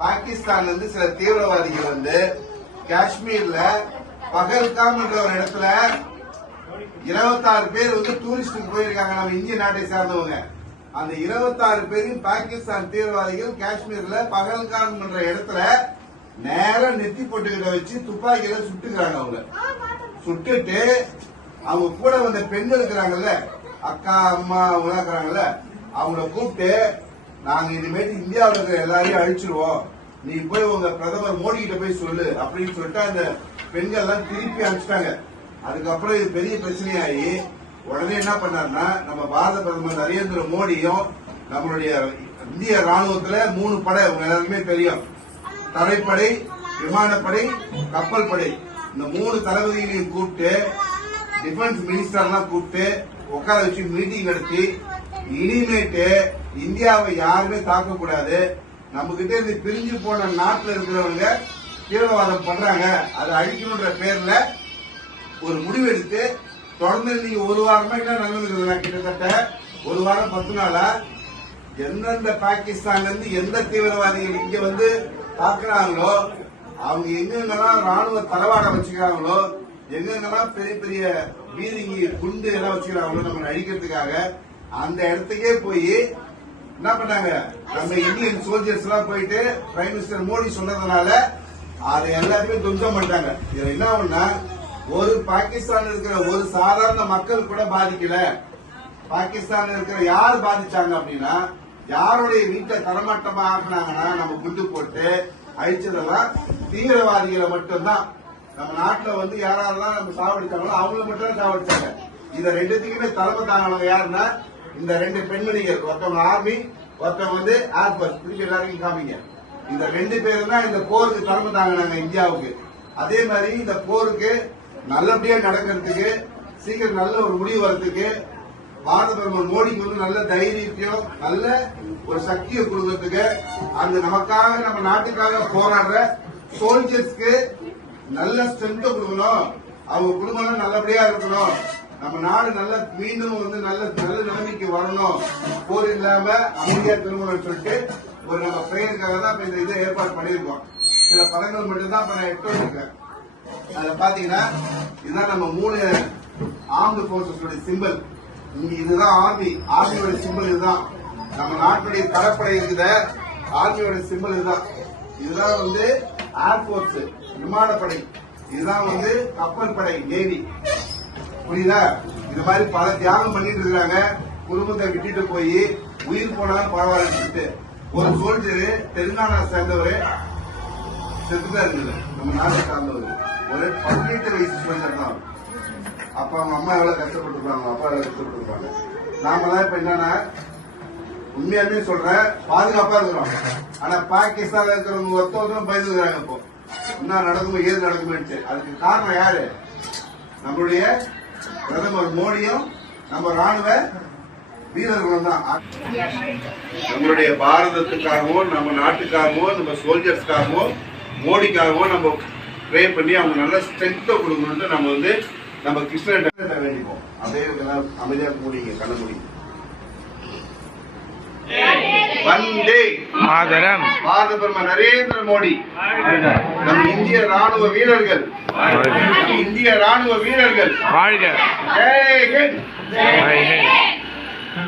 பாகிஸ்தான்ல இருந்து சில தீவிரவாதிகள் வந்து காஷ்மீர்ல பகல்காம் என்ற ஒரு இடத்துல இருபத்தாறு பேர் வந்து டூரிஸ்டுக்கு போயிருக்காங்க. நம்ம இந்திய நாட்டை சார்ந்தவங்க. அந்த இருபத்தாறு பேரையும் பாகிஸ்தான் தீவிரவாதிகள் காஷ்மீர்ல பகல்காம் என்ற இடத்துல நேரம் நெத்தி போட்டுக்கிட்ட வச்சு துப்பாக்கியில சுட்டுக்கிறாங்க அவங்க. சுட்டுட்டு அவங்க கூட வந்த பெண்கள் இருக்கிறாங்கல்ல அக்கா அம்மா அவங்க இருக்கிறாங்கல்ல அவங்கள கூப்பிட்டு நாங்க இனிமேட்டு இந்தியாவில் இருக்கிற எல்லாரையும் அழிச்சிருவோம். நீ போய் உங்க பிரதமர் மோடி கிட்ட போய் சொல்லு அப்படின்னு சொல்லிட்டு அந்த பெண்கள் எல்லாம் திருப்பி அனுப்பிச்சிட்டாங்க. அதுக்கப்புறம் இது பெரிய பிரச்சனையாகி உடனே என்ன பண்ணாருன்னா நம்ம பாரத பிரதமர் நரேந்திர மோடியும் நம்மளுடைய இந்திய ராணுவத்துல மூணு படை உங்க எல்லாருக்குமே தெரியும். தரைப்படை விமானப்படை கப்பல் படை இந்த மூணு தளபதிகளையும் கூப்பிட்டு டிஃபென்ஸ் மினிஸ்டர்லாம் கூப்பிட்டு உட்கார வச்சு மீட்டிங் நடத்தி இனிமேட்டு இந்தியாவை யாருமே தாக்க கூடாது நம்ம கிட்ட இருந்து பிரிஞ்சு போன நாட்டில் இருக்கிறவங்க தீவிரவாதம் பண்றாங்க. அதை அழிக்கணுன்ற பேர்ல ஒரு முடிவெடுத்து தொடர்ந்து நீங்க ஒரு வாரமா என்ன நடந்துருக்குதுன்னா கிட்டத்தட்ட ஒரு வாரம் பத்து நாளா எந்தெந்த பாகிஸ்தான்ல இருந்து எந்த தீவிரவாதிகள் இங்க வந்து தாக்குறாங்களோ அவங்க எங்கெங்கெல்லாம் ராணுவ தளவாடம் வச்சுக்கிறாங்களோ எங்கெங்கெல்லாம் பெரிய பெரிய பீரிங்கி குண்டு எல்லாம் வச்சுக்கிறாங்களோ நம்ம அழிக்கிறதுக்காக அந்த இடத்துக்கே போய் என்ன பண்ணாங்க? நம்ம இந்தியன் சோல்ஜர்ஸ் எல்லாம் போயிட்டு பிரைம் மினிஸ்டர் மோடி சொன்னதுனால அதை எல்லாத்தையுமே துவம்சம் பண்ணிட்டாங்க இதுல என்ன ஒண்ணா ஒரு பாகிஸ்தான் இருக்கிற ஒரு சாதாரண மக்கள் கூட பாதிக்கல. பாகிஸ்தான்ல இருக்கிற யார் பாதிச்சாங்க அப்படின்னா யாருடைய வீட்டை தரமட்டமா ஆக்குனாங்கன்னா நம்ம குண்டு போட்டு அழிச்சதெல்லாம் தீவிரவாதிகளை மட்டும்தான். நம்ம நாட்டுல வந்து யாரெல்லாம் நம்ம சாவடிச்சாங்களோ அவங்கள மட்டும் சாவடிச்சாங்க. இந்த ரெண்டுத்துக்குமே தலைமை தாங்கினவங்க யாருன்னா இந்த ரெண்டு பெண்மணிகள் ஒருத்தவங்க ஆர்மி ஒருத்தவங்க வந்து ஏர்போர்ஸ் திருப்பி எல்லாருக்கும் காமிங்க. இந்த ரெண்டு பேரும் தான் இந்த போருக்கு தலைமை தாங்கினாங்க இந்தியாவுக்கு. அதே மாதிரி இந்த போருக்கு நல்லபடியா நடக்கிறதுக்கு சீக்கிரம் நல்ல ஒரு முடிவு வரதுக்கு பாரத பிரதமர் மோடிக்கு வந்து நல்ல தைரியத்தையும் நல்ல ஒரு சக்தியை கொடுக்கறதுக்கு அந்த நமக்காக நம்ம நாட்டுக்காக போராடுற சோல்ஜர்ஸ்க்கு நல்ல ஸ்ட்ரென்த்தை கொடுக்கணும். அவங்க குடும்பம் நல்லபடியா இருக்கணும். நம்ம நாடு நல்ல மீண்டும் வந்து நல்ல நல்ல நிலைமைக்கு வரணும். போர் இல்லாம அமைதியா திரும்பணும்னு சொல்லிட்டு ஒரு நம்ம பிரேயருக்காக தான் இந்த இதை ஏற்பாடு பண்ணியிருக்கோம். சில படங்கள் மட்டும் தான் இப்ப நான் எட்டு வந்திருக்கேன். அதுல பாத்தீங்கன்னா இதுதான் நம்ம மூணு ஆர்ம்டு போர்சஸ் சிம்பிள் இங்க இதுதான் ஆர்மி ஆர்மியோட சிம்பிள் இதுதான். நம்ம நாட்டுடைய கடற்படை இருக்குத. ஆர்மியோட சிம்பிள் இதுதான். இதுதான் வந்து ஏர்போர்ஸ் விமானப்படை. இதுதான் வந்து கப்பல் படை நேவி புரியுதா? இது மாதிரி பல தியாகம் பண்ணிட்டு இருக்காங்க. குடும்பத்தை விட்டுட்டு போய் உயிர் போனாலும் பரவாயில்ல ஒரு சோல்ஜரு தெலுங்கானா சேர்ந்தவர் செத்துதான் இருந்தது நம்ம நாட்டை சார்ந்தவர். ஒரு பதினெட்டு வயசு சோல்ஜர் தான் அப்ப அவங்க அம்மா எவ்வளவு கஷ்டப்பட்டுருப்பாங்க? அப்பா எவ்வளவு கஷ்டப்பட்டிருப்பாங்க? நாமெல்லாம் இப்ப என்னன்னா உண்மையாலுமே சொல்றேன் பாதுகாப்பா இருக்கிறோம். ஆனா பாகிஸ்தான்ல இருக்கிறவங்க ஒருத்தவங்க பயந்துக்கிறாங்க இப்போ. என்ன நடக்குமோ ஏது நடக்குமேன்ட்டு அதுக்கு காரணம் யாரு? நம்மளுடைய பிரதமர் மோடியும் நம்ம ராணுவ வீரர்களும் தான். நம்மளுடைய பாரதத்துக்காகவும் நம்ம நாட்டுக்காகவும் நம்ம சோல்ஜர்ஸ்க்காகவும் மோடிக்காகவும் நம்ம ப்ரே பண்ணி அவங்க நல்ல ஸ்ட்ரென்த்தை கொடுக்கணும்னு நம்ம வந்து நம்ம கிருஷ்ணன் வேண்டிப்போம். அதே அமைதியாக அமைதியா மூடிங்க கண்ண முடியும் வந்தே. மாதரம் பாரத பிரதமர் நரேந்திர மோடி. நம் இந்திய ராணுவ வீரர்கள். இந்திய ராணுவ வீரர்கள். வாழ்க. ஜெய் ஹிந்த். ஜெய் ஹிந்த்.